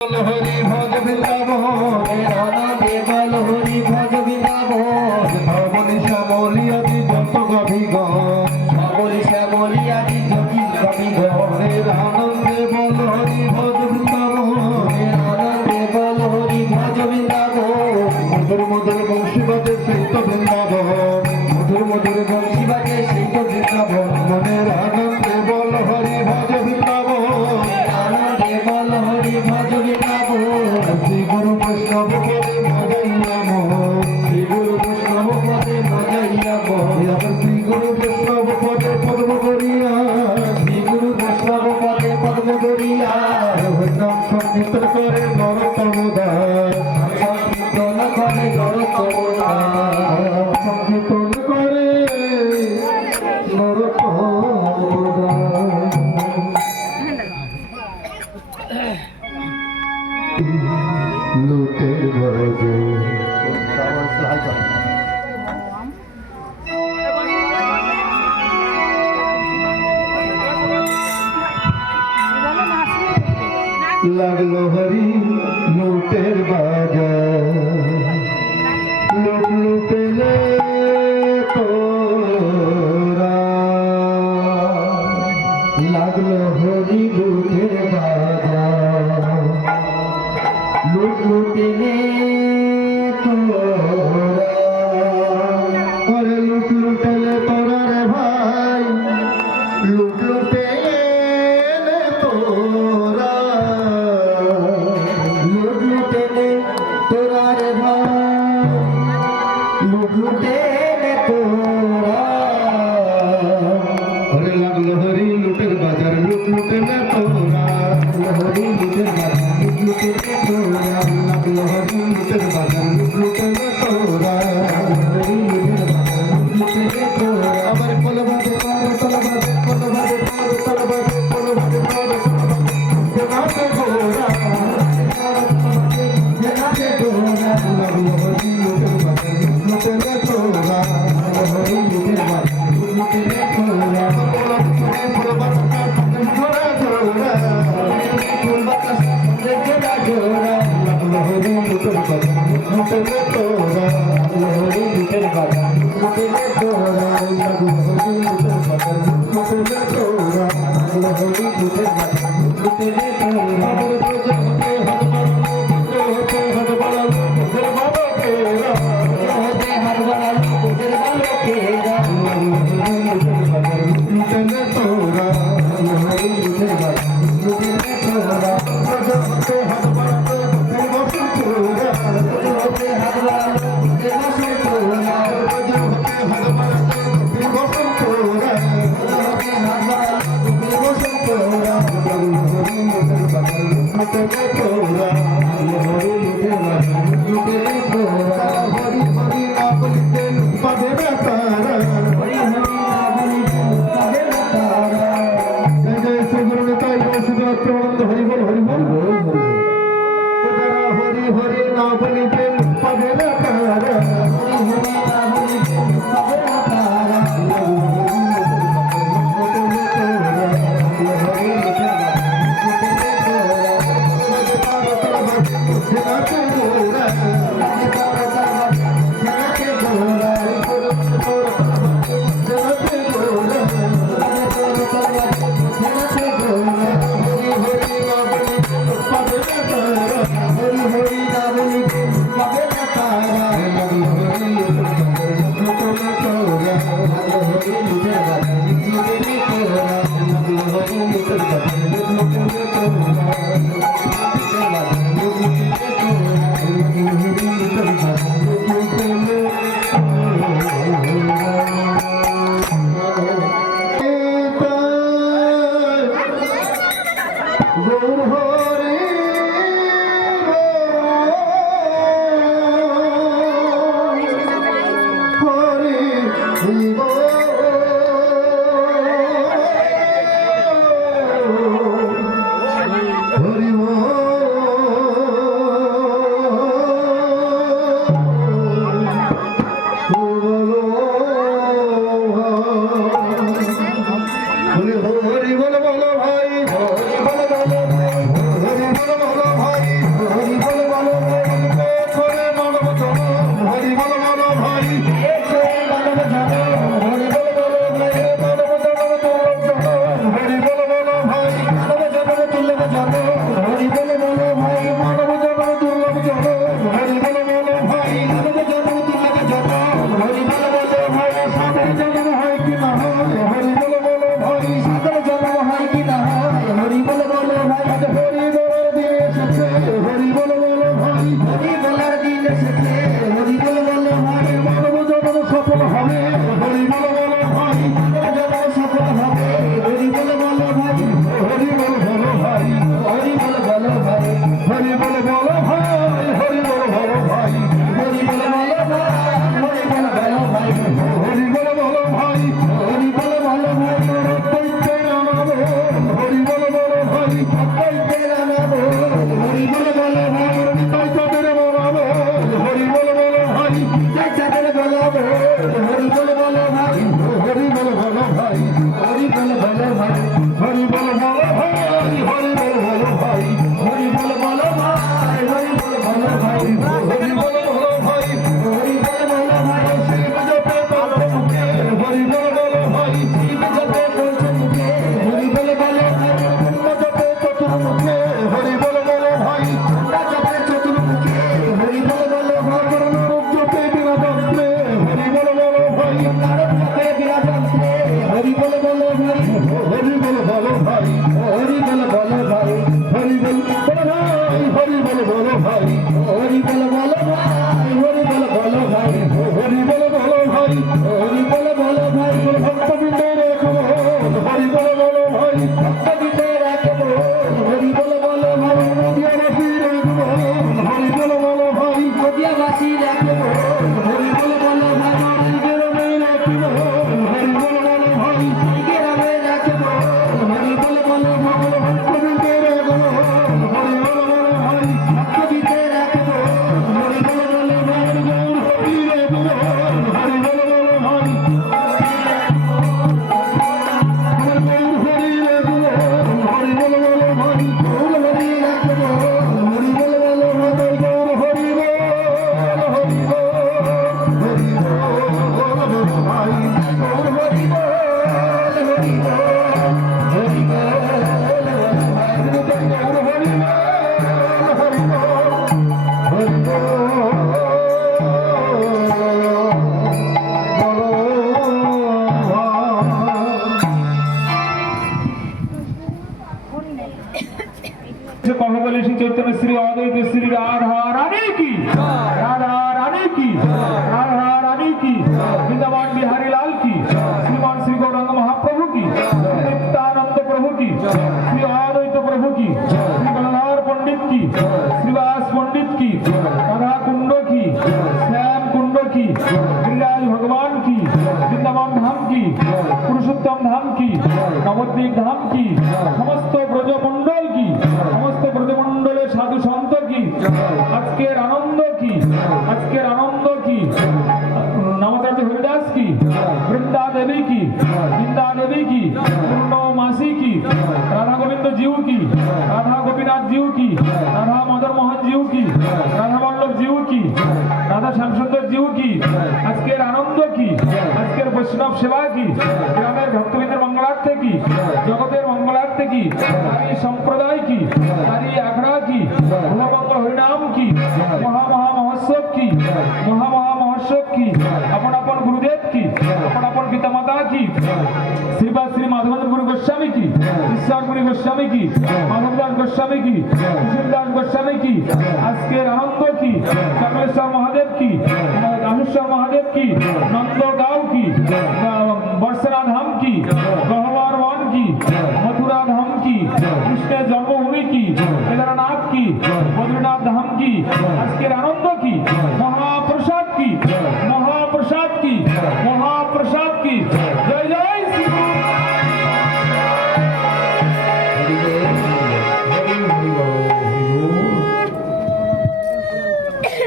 হরি ভজ বৃন্দাবন রাধে বল হরি ভজ বৃন্দাবন ধবলি শ্যামলি আদি যত গভীগণ ধবলি শ্যামলি আদি জ্যোতি গভীগণ আনন্দে বল হরি ভজ বৃন্দাবন আনন্দে বল হরি ভজ বৃন্দাবন মধুর মধুর বংশী বাজে সেই তো বৃন্দাবন মধুর মধুর বংশী বাজে সেই তো বৃন্দাবন মনের আনন্দে বল হরি ভজ বৃন্দাবন আনন্দে বল হরি ভজ শ্রী গুরু বৈষ্ণব পদে মজাইয়া মোহন শ্রী গুরু বৈষ্ণব পদে মজাইয়া মোহন শ্রী গুরু বৈষ্ণব পদে পদ্ম করিয়া শ্রী গুরু বৈষ্ণব পদে পদ্ম করিয়া নাম সংকীর্তন করে নরোত্তম দাস সংকীর্তন করে নরোত্তম দাস সংকীর্তন করে নরোত্তম লুটের বরজে লাগলো হরি লুটের বাজার লুট লুটেলে তোরা লাগলো হরি লুটের বাজার লুট লুটেলে তোরা আরে লুট লুটেলে তোরা রে ভাই লুট লুটেলে তোরা লুট লুটেলে তোরা রে ভাই লুট লুটেলে তোরা আরে লাগলো হরি লুটের বাজার লুট লুটেলে তোরা হরি লুটের বাজার লুট লুটেলে তোরা লাগলো হরি লুটের বাজার লুট লুটেলে তোরা হরি লুটের বাজার লুট লুটেলে তোরা আবার কলবাদে পার কলবাদে কলবাদে পার কলবাদে কলবাদে পার জেনাতে গোরা জেনাতে গোরা লাগলো হরি লুটের বাজার লুট লুটেলে তোরা হরি লুটের বাজার লুট লুটেলে তোরা কলবাদে কলবাদে জোড়া জোড়া কলবাদে জোড়া জোড়া লাগলো হরি লুটের বাজার লুট লুটেলে তোরা হরি লুটের বাজার লুট লুটেলে তোরা লাগলো হরি লুটের বাজার লুট লুটেলে তোরা লাগলো হরি লুটের বাজার লুট লুটেলে তোরা হতে হাত বাড়ালো বুঝের বাবা কেরা হতে হাত বাড়ালো বুঝের বাবা কেরা লাগলো হরি লুটের বাজার লুট লুটেলে তোরা লাগলো হরি লুটের বাজার লুট লুটেলে তোরা হতে হাত বাড়ালো বুঝের বাবা কেরা হতে হাত বাড়ালো বুঝের বাবা কেরা হতে হাত বাড়ালো বুঝের বাবা কেরা হতে হাত বাড়ালো বুঝের বাবা কেরা লাগলো হরি লুটের বাজার লুট লুটেলে তোরা লাগলো হরি লুটের বাজার লুট লুটেলে তোরা হরি হরি না বলিতে পাবে না তারা হরি হরি না বলিতে পাবে না তারা জয় জয় শ্রী গুরু নিতাই গৌর শ্রীনাথ প্রেমানন্দ হরি বল হরি বল হরি হরি হরি হরি না বলিতে পাবে না তারা হরি হরি না বলিতে পাবে না তারা হরি লুটের হরি বল বল ভাই হরি বল বল ভাই হরি বল বল ভাই হরি বল বল ভাই হরি বল বল ভাই প্রত্যেককে নামাবো হরি বল বল ভাই প্রত্যেককে নামাবো হরি বল বল ভাই তাই তাদের বলাবো হরি বল বল ভাই তাই তাদের বলাবো হরি বল বল ভাই হরি বল বল ভাই হরি বল বল ভাই হরি বল বল ভাই হরি বল বল ভাই হরি বল বল ভাই হরি বল বল ভাই হরি বল বল ভাই হরি বল বল ভাই শিব জপে বলছে মুখে হরি বল বল ভাই শিব জপে বলছে মুখে হরি বল বল ভাই জপে চতুর্মুখে হরি বল বল ভাই জপে চতুর্মুখে হরি বল বল ভাই নরক জপে বিরাজন্ত্রে হরি বল বল ভাই নরক জপে বিরাজন্ত্রে হরি বল বল ভাই হরি বল বল ভাই হরি বল বল ভাই হরি বল বল ভাই হরি বল বল ভাই হরি বল বল ভাই হরি বল বল ভাই হরি বল বল ভাই হরি বল বল ভাই ভক্ত বিন্দে রাখবো হরি বল বল ভাই ভক্ত বিন্দে রাখবো হরি বল বল ভাই নদিয়াবাসী রাখবো হরি বল বল ভাই নদিয়াবাসী রাখবো হরি বল বল ভাই গ্রামে রাখবো হরি বল বল ভাই গ্রামে রাখবো হরি বল বল ভাই ভক্ত বিন্দে রাখবো হরি বল বল ভাই ভক্ত বিন্দে রাখবো হরি বল বল ভাই গৌর হরি রাখবো হরি বল বল ভাই बाहुबली श्री चैतन्य श्री अद्वैत श्री राधा रानी की राधा रानी की राधा रानी की वृंदावन बिहारी लाल की श्रीमान श्री गौरांग महाप्रभु की नित्यानंद प्रभु की श्री अद्वैत प्रभु की श्री गंगाधर पंडित की श्रीवास पंडित की राधा कुंड की श्याम कुंड की गिरिराज भगवान की वृंदावन धाम की पुरुषोत्तम धाम की नवद्वीप धाम की समस्त ब्रजमंडल की समस्त ब्रजमंडलेर साधु संत की आजकेर आनंद की नवदास हरिदास की वृंदा देवी की वृंदा देवी की पूर्णमासी की राधा गोविंद जीव की राधा गोपीनाथ जीव की राधा मदन मोहन जीव की राधा वल्लभ जीव की राधा श्यामसुंदर जीव की आजकेर आनंद की आजकेर वैष्णव सेवा की ग्रामेर भक्तबिंदेर मंगलार्थे की जगतेर मंगलार्थे की सारी संप्रदाय की सारी आखड़ा की भोलामंगल हरिनाम की महोत्सव की महोत्सव की अपन अपन गुरुदेव की अपन अपन पिता माता की श्रीपाद श्री माधवेंद्र गुरु गोस्वामी की ईश्वर गुरु गोस्वामी की माधवदास गोस्वामी की कृष्णदास गोस्वामी की आजकेर आनंद की सकलेश्वर महादेव की रामेश्वर महादेव की नंदगांव की बरसना धाम की गहवार वन की मथुरा धाम की कृष्ण जन्मभूमि की केदारनाथ की बद्रीनाथ धाम की आजकेर आनंद की